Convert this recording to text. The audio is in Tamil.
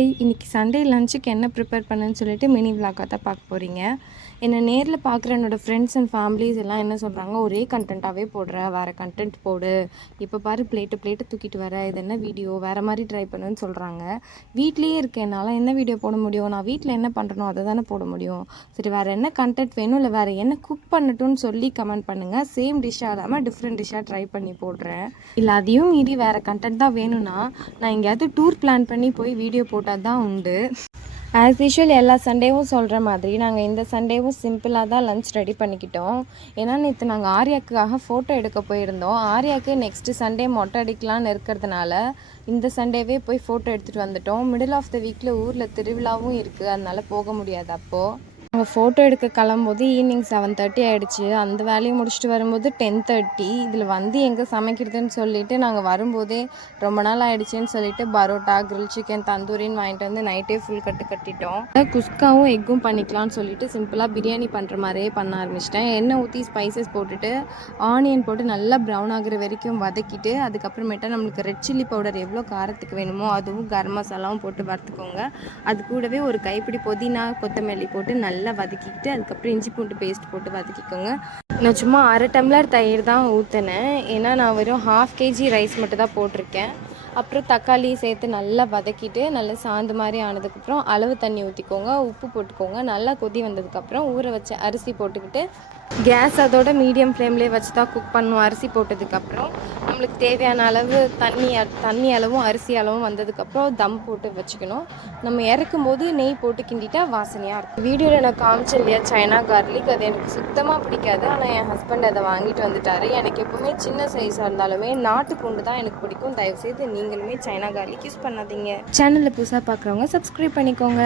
ஹாய், இன்னைக்கு சண்டே லஞ்சுக்கு என்ன ப்ரிப்பேர் பண்ணேன்னு சொல்லிட்டு மினி விலாகாக தான் பார்க்க போகிறீங்க. என்னை நேரில் பார்க்குற என்னோடய ஃப்ரெண்ட்ஸ் அண்ட் ஃபேமிலிஸ் எல்லாம் என்ன சொல்கிறாங்க, ஒரே கண்டென்ட்டாகவே போடுற, வேறு கண்டென்ட் போடு, இப்போ பாரு பிளேட்டு தூக்கிட்டு வர, இது என்ன வீடியோ, வேறு மாதிரி ட்ரை பண்ணுன்னு சொல்கிறாங்க. வீட்லேயே இருக்கேனால என்ன வீடியோ போட முடியும், நான் வீட்டில் என்ன பண்ணுறனோ அதை தானே போட முடியும். சரி, வேறு என்ன கண்டென்ட் வேணும், இல்லை வேறு என்ன குக் பண்ணட்டும்னு சொல்லி கமெண்ட் பண்ணுங்கள். சேம் டிஷ்ஷாக இல்லாமல் டிஃப்ரெண்ட் டிஷ்ஷாக ட்ரை பண்ணி போடுறேன். இல்லை அதையும் மீறி வேறு கண்டென்ட் தான் வேணும்னா நான் எங்கேயாவது டூர் பிளான் பண்ணி போய் வீடியோ போட்டால் தான் உண்டு. ஆஸ் யூஷுவல் எல்லா சண்டேவும் சொல்கிற மாதிரி நாங்கள் இந்த சண்டேவும் சிம்பிளாக தான் லஞ்ச் ரெடி பண்ணிக்கிட்டோம். ஏன்னா நேற்று நாங்கள் ஆர்யாவுக்காக ஃபோட்டோ எடுக்க போயிருந்தோம். ஆர்யாவுக்கு நெக்ஸ்ட்டு சண்டே மொட்டை அடிக்கலான்னு இருக்கிறதுனால இந்த சண்டேவே போய் ஃபோட்டோ எடுத்துகிட்டு வந்துட்டோம். மிடில் ஆஃப் த வீக்கில் ஊரில் திருவிழாவும் இருக்குது, அதனால் போக முடியாது. அப்போது நாங்கள் ஃபோட்டோ எடுக்க கிளம்போது ஈவினிங் 7:30 ஆகிடுச்சு. அந்த வேலையை முடிச்சுட்டு வரும்போது 10:30. இதில் வந்து எங்கே சமைக்கிறதுன்னு சொல்லிவிட்டு நாங்கள் வரும்போதே ரொம்ப நாள் ஆகிடுச்சின்னு சொல்லிட்டு பரோட்டா, கிரில் சிக்கன், தந்தூரின்னு வாங்கிட்டு வந்து நைட்டே ஃபுல் கட்டிட்டோம். குஸ்காவும் எக்கும் பண்ணிக்கலாம்னு சொல்லிட்டு சிம்பிளாக பிரியாணி பண்ணுற மாதிரியே பண்ண ஆரம்பிச்சிட்டேன். எண்ணெய் ஊற்றி ஸ்பைசஸ் போட்டுட்டு ஆனியன் போட்டு நல்லா ப்ரௌன் ஆகிற வரைக்கும் வதக்கிட்டு அதுக்கப்புறமேட்டா நம்மளுக்கு ரெட் சில்லி பவுடர் எவ்வளோ காரத்துக்கு வேணுமோ அதுவும் கரம் மசாலாவும் போட்டு வறுத்துக்கோங்க. அது கூடவே ஒரு கைப்பிடி புதினா, கொத்தமல்லி போட்டு நல்லா வதக்கிக்கிட்டு அதுக்கப்புறம் இஞ்சி பூண்டு பேஸ்ட் போட்டு வதக்கிக்கோங்க. நான் சும்மா 1/2 டம்ளர் தயிர் தான் ஊற்றினேன். ஏன்னா நான் வெறும் 1/2 kg ரைஸ் மட்டும் தான் போட்டிருக்கேன். அப்புறம் தக்காளி சேர்த்து நல்லா வதக்கிட்டு நல்லா சாந்து மாதிரி ஆனதுக்கப்புறம் அளவு தண்ணி ஊற்றிக்கோங்க, உப்பு போட்டுக்கோங்க. நல்லா கொதி வந்ததுக்கப்புறம் ஊற வச்ச அரிசி போட்டுக்கிட்டு கேஸ் அதோட மீடியம் ஃப்ளேம்லேயே வச்சு தான் குக் பண்ணுவோம். அரிசி போட்டதுக்கப்புறம் நம்மளுக்கு தேவையான அளவு தண்ணி அளவும் அரிசி அளவும் வந்ததுக்கப்புறம் தம் போட்டு வச்சுக்கணும். நம்ம இறக்கும் போது நெய் போட்டு கிண்டிட்டா வாசனையாக இருக்கும். வீடியோவில் நான் காமிச்சேன் இல்லையா சைனா கார்லிக், அது எனக்கு சுத்தமாக பிடிக்காது. ஆனால் என் ஹஸ்பண்ட் அதை வாங்கிட்டு வந்துட்டார். எனக்கு எப்போவுமே சின்ன சைஸாக இருந்தாலுமே நாட்டு பூண்டு தான் எனக்கு பிடிக்கும். தயவுசெய்து நீங்களுமே சைனா கார்லிக் யூஸ் பண்ணாதீங்க. சேனலில் புதுசாக பார்க்குறவங்க சப்ஸ்கிரைப் பண்ணிக்கோங்க.